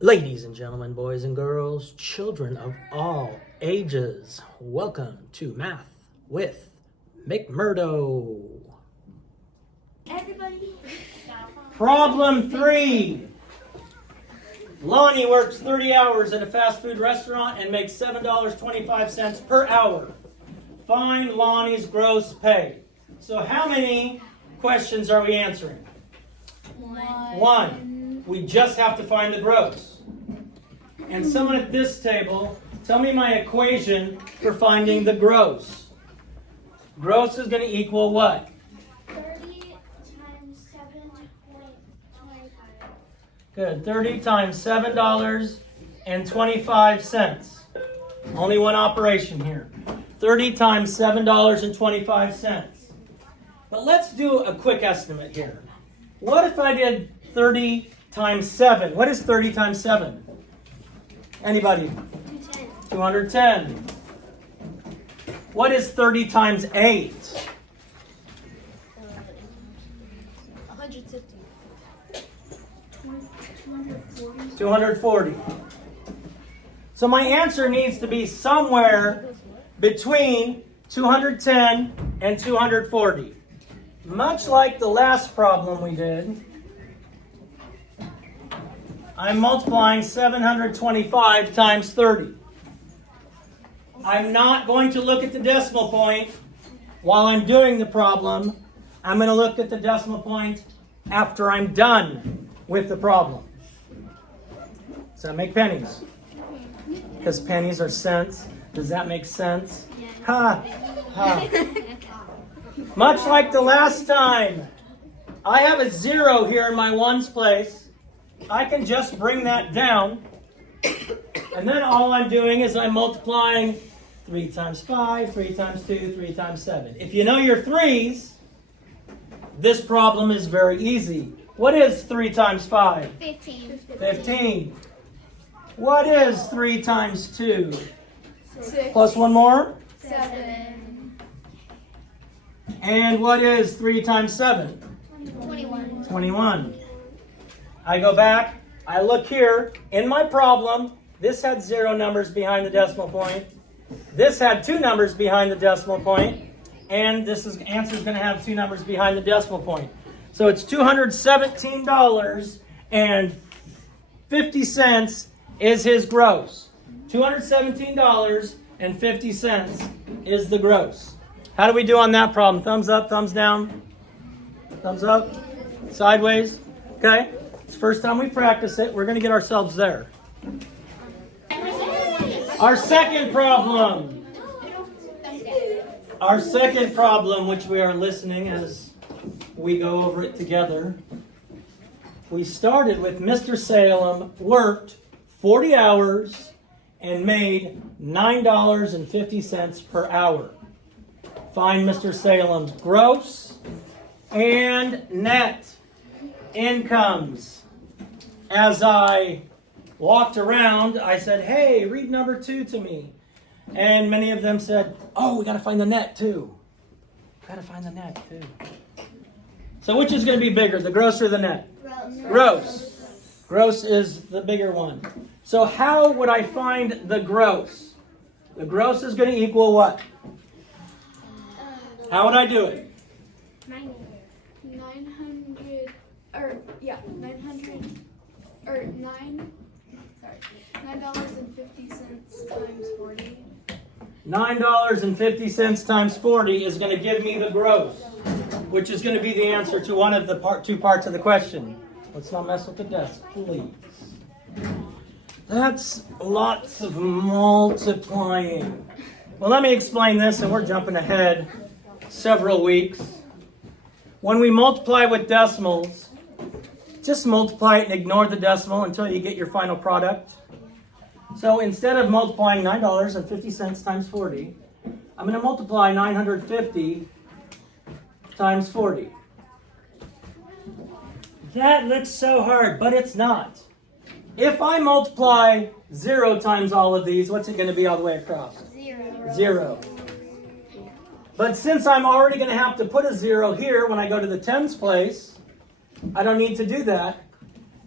Ladies and gentlemen, boys and girls, children of all ages, welcome to Math with McMurdo. Everybody. Problem 3. Lonnie works 30 hours at a fast food restaurant and makes $7.25 per hour. Find Lonnie's gross pay. So how many questions are we answering? One. We just have to find the gross. And someone at this table, tell me my equation for finding the gross. Gross is going to equal what? 30 times 7.25. Good. 30 times $7.25. Only one operation here. 30 times $7.25. But let's do a quick estimate here. What if I did 30 times 7? What is 30 times 7? Anybody? 210. 210. What is 30 times 8? 150. 240. 240. So my answer needs to be somewhere between 210 and 240. Much like the last problem we did, I'm multiplying 725 times 30. I'm not going to look at the decimal point while I'm doing the problem. I'm going to look at the decimal point after I'm done with the problem. Does that make pennies? Because pennies are cents. Does that make sense? Ha! Ha! Much like the last time, I have a 0 here in my ones place. I can just bring that down. And then all I'm doing is I'm multiplying 3 times 5, 3 times 2, 3 times 7. If you know your threes, this problem is very easy. What is 3 times 5? 15. 15. What is 3 times 2? 6. Plus one more? 7. And what is 3 times 7? 21. 21. I go back, I look here, in my problem, this had 0 numbers behind the decimal point. This had 2 numbers behind the decimal point. And this answer is going to have 2 numbers behind the decimal point. So it's $217.50 is his gross. $217.50 is the gross. How do we do on that problem? Thumbs up, thumbs down? Thumbs up? Sideways? Okay. It's the first time we practice it. We're going to get ourselves there. Our second problem. Our second problem, which we are listening as we go over it together. We started with Mr. Salem worked 40 hours and made $9.50 per hour. Find Mr. Salem's gross and net incomes. As I walked around, I said, hey, read number 2 to me. And many of them said, oh, we got to find the net too. Got to find the net too. So which is going to be bigger, the gross or the net? Gross. Gross is the bigger one. So how would I find the gross? The gross is going to equal what? How would I do it? 900 or $9.50 times 40. $9.50 times 40 is going to give me the gross, which is going to be the answer to one of the two parts of the question. Let's not mess with the desk, please. That's lots of multiplying. Well, let me explain this, and we're jumping ahead several weeks. When we multiply with decimals, just multiply it and ignore the decimal until you get your final product. So instead of multiplying $9.50 times 40, I'm going to multiply 950 times 40. That looks so hard, but it's not. If I multiply 0 times all of these, what's it going to be all the way across? 0. But since I'm already going to have to put a 0 here when I go to the tens place, I don't need to do that.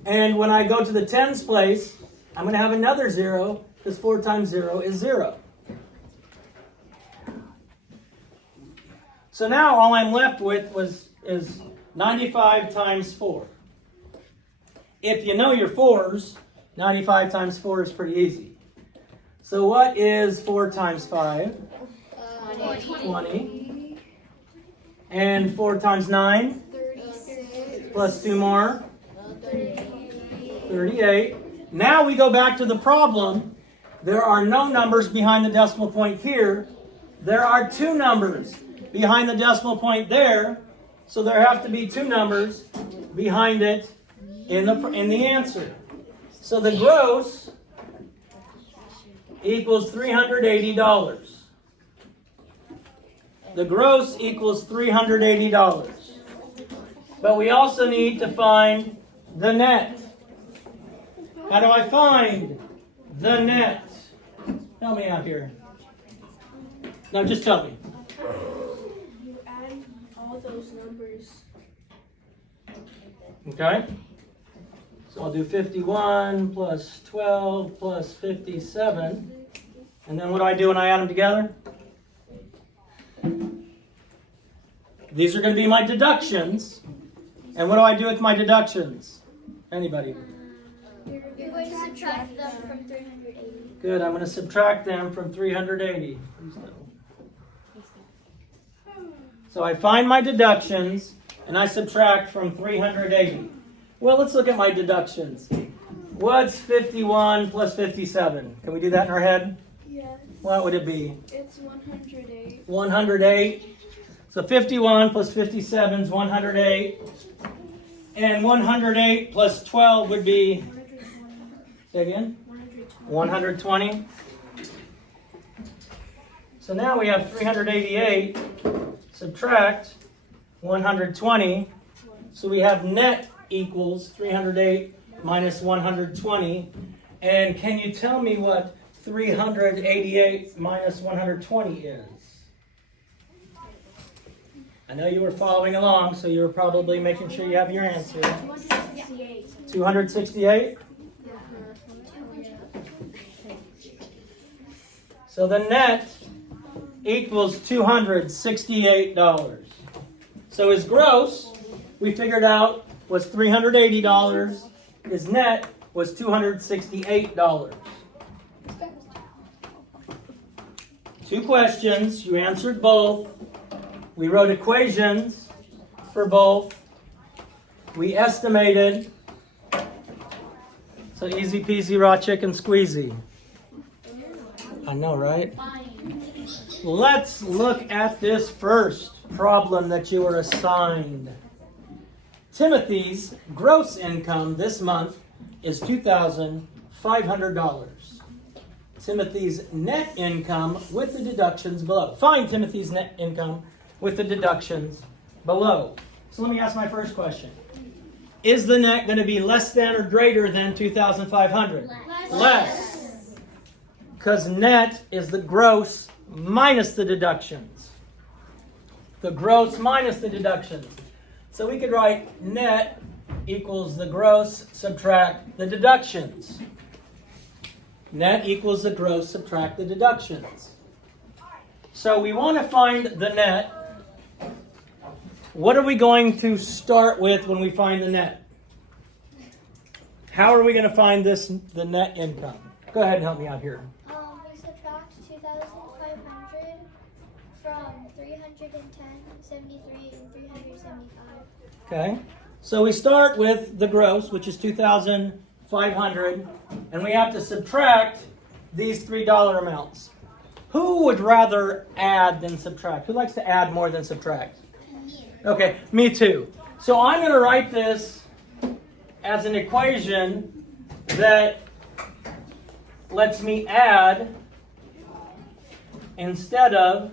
And when I go to the tens place, I'm going to have another 0 because 4 times 0 is 0. So now all I'm left with is 95 times 4. If you know your 4s, 95 times 4 is pretty easy. So what is 4 times 5? 20. And 4 times 9? 36. Plus 2 more? 38. Now we go back to the problem. There are no numbers behind the decimal point here. There are 2 numbers behind the decimal point there. So there have to be 2 numbers behind it in the answer. So the gross equals $380. The gross equals $380. But we also need to find the net. How do I find the net? Help me out here. No, just tell me. You add all those numbers. Okay? So I'll do 51 plus 12 plus 57. And then what do I do when I add them together? These are going to be my deductions. And what do I do with my deductions? Anybody? You're going to subtract them from 380. Good, I'm going to subtract them from 380. So I find my deductions, and I subtract from 380. Well, let's look at my deductions. What's 51 plus 57? Can we do that in our head? Yes. What would it be? It's 108. 108. So 51 plus 57 is 108. And 108 plus 12 would be, 120. say again? 120. 120. So now we have 388, subtract 120. So we have net equals 308 minus 120. And can you tell me what 388 minus 120 is? I know you were following along, so you were probably making sure you have your answer. 268. 268? So the net equals $268. So his gross, we figured out, was $380. His net was $268. 2 questions. You answered both. We wrote equations for both. We estimated. So easy peasy raw chicken squeezy. I know, right? Let's look at this first problem that you were assigned. Timothy's gross income this month is $2,500. Timothy's net income with the deductions below. Find Timothy's net income with the deductions below. So let me ask my first question. Is the net going to be less than or greater than 2,500? Less. Because net is the gross minus the deductions. The gross minus the deductions. So we could write net equals the gross subtract the deductions. Net equals the gross subtract the deductions. So we want to find the net. What are we going to start with when we find the net? How are we going to find the net income? Go ahead and help me out here. We subtract 2,500 from 310, 73, and 375. Okay. So we start with the gross, which is 2,500, and we have to subtract these $3 amounts. Who would rather add than subtract? Who likes to add more than subtract? Okay, me too. So I'm going to write this as an equation that lets me add instead of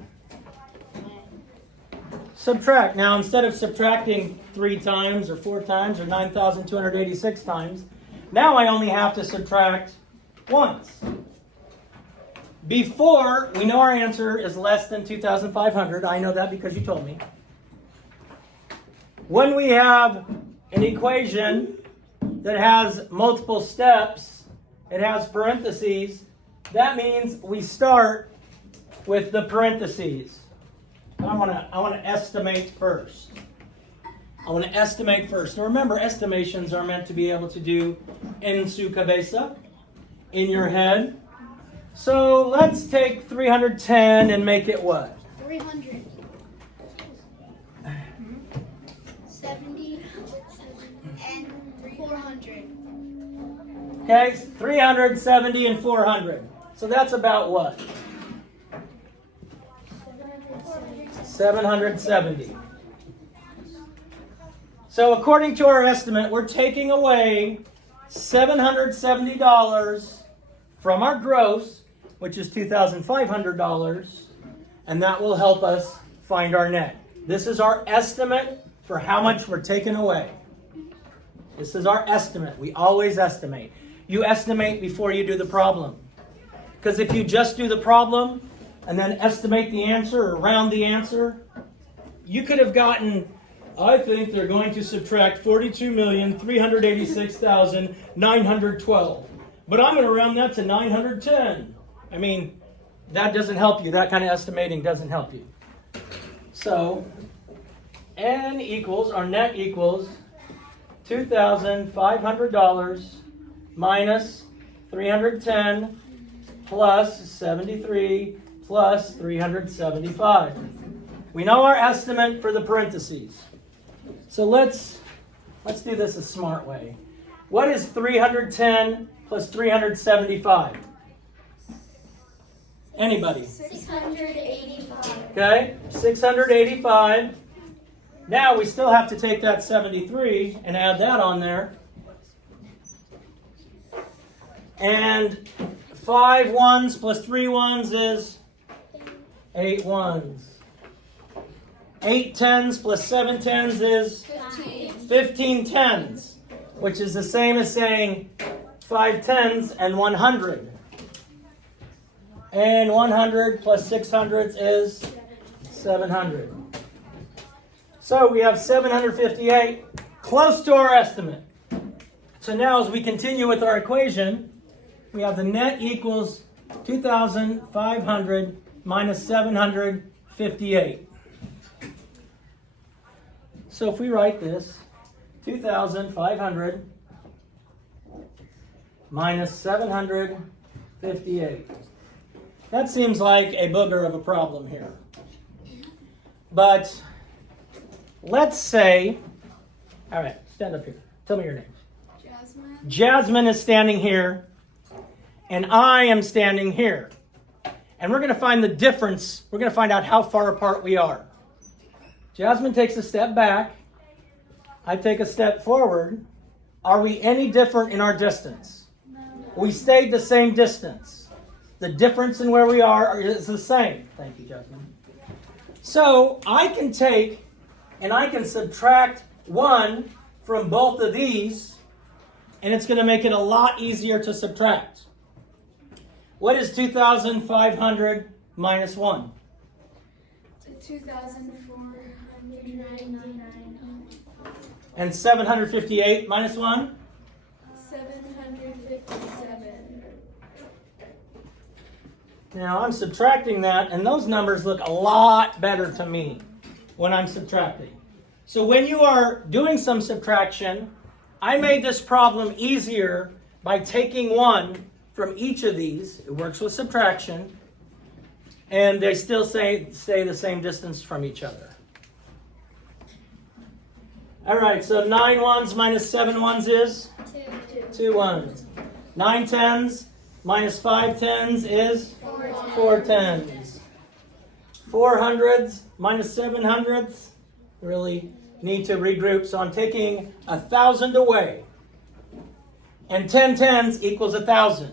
subtract. Now, instead of subtracting 3 times or 4 times or 9,286 times, now I only have to subtract once. Before, we know our answer is less than 2,500. I know that because you told me. When we have an equation that has multiple steps, it has parentheses, that means we start with the parentheses. I want to estimate first. Now remember, estimations are meant to be able to do en su cabeza, in your head. So let's take 310 and make it what? 300. 70 and 400. Okay, 370 and 400. So that's about what? 770. So according to our estimate, we're taking away $770 from our gross, which is $2,500, and that will help us find our net. This is our estimate for how much we're taking away. This is our estimate. We always estimate. You estimate before you do the problem. Because if you just do the problem and then estimate the answer or round the answer, you could have gotten, I think they're going to subtract 42,386,912. But I'm going to round that to 910. I mean, that doesn't help you. That kind of estimating doesn't help you. So, N equals, our net equals, $2,500 minus 310 plus 73 plus 375. We know our estimate for the parentheses. So let's do this a smart way. What is 310 plus 375? Anybody? 685. Okay, 685. Now we still have to take that 73 and add that on there. And 5 ones plus 3 ones is 8 ones. 8 tens plus 7 tens is 15 tens, which is the same as saying 5 tens and 100. And 100 plus 6 hundredths is 700. So we have 758, close to our estimate. So now as we continue with our equation, we have the net equals 2,500 minus 758. So if we write this, 2,500 minus 758. That seems like a booger of a problem here. But let's say, all right, stand up here. Tell me your name. Jasmine. Jasmine is standing here, and I am standing here. And we're going to find the difference. We're going to find out how far apart we are. Jasmine takes a step back. I take a step forward. Are we any different in our distance? No. We stayed the same distance. The difference in where we are is the same. Thank you, Jasmine. So I can take and I can subtract 1 from both of these, and it's going to make it a lot easier to subtract. What is 2,500 minus 1? 2,499. And 758 minus 1? 757. Now I'm subtracting that, and those numbers look a lot better to me when I'm subtracting. So when you are doing some subtraction, I made this problem easier by taking 1 from each of these. It works with subtraction, and they still stay the same distance from each other. All right, so 9 ones minus 7 ones is? 2 ones. 9 tens minus 5 tens is? 4 tens. 4 hundredths minus 7 hundredths? Really need to regroup. So I'm taking 1,000 away. And 10 tens equals 1,000.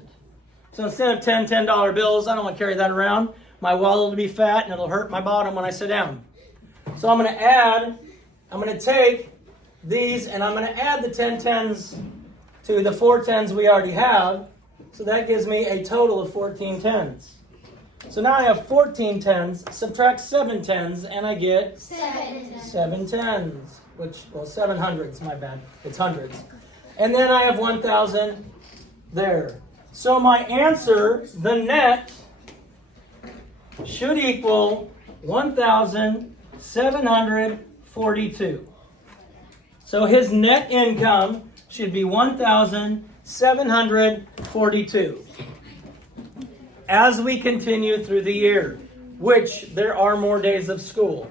So instead of 10 $10 bills, I don't want to carry that around. My wallet will be fat and it'll hurt my bottom when I sit down. So I'm going to take these and I'm going to add the 10 tens to the 4 tens we already have. So that gives me a total of 14 tens. So now I have 14 tens, subtract 7 tens, and I get 7 tens. 7 hundredths, my bad. It's hundreds. And then I have 1,000 there. So my answer, the net, should equal 1,742. So his net income should be 1,742 as we continue through the year, which there are more days of school.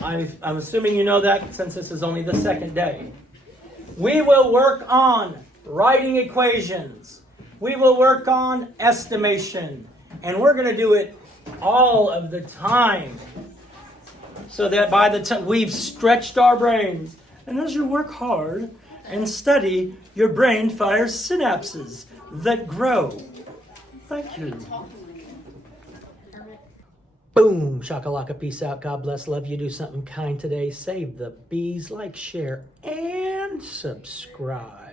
I'm assuming you know that since this is only the second day. We will work on writing equations. We will work on estimation. And we're going to do it all of the time, so that by the time we've stretched our brains. And as you work hard and study, your brain fires synapses that grow. Thank you. Boom, shakalaka, peace out, God bless, love you, do something kind today, save the bees, like, share, and subscribe.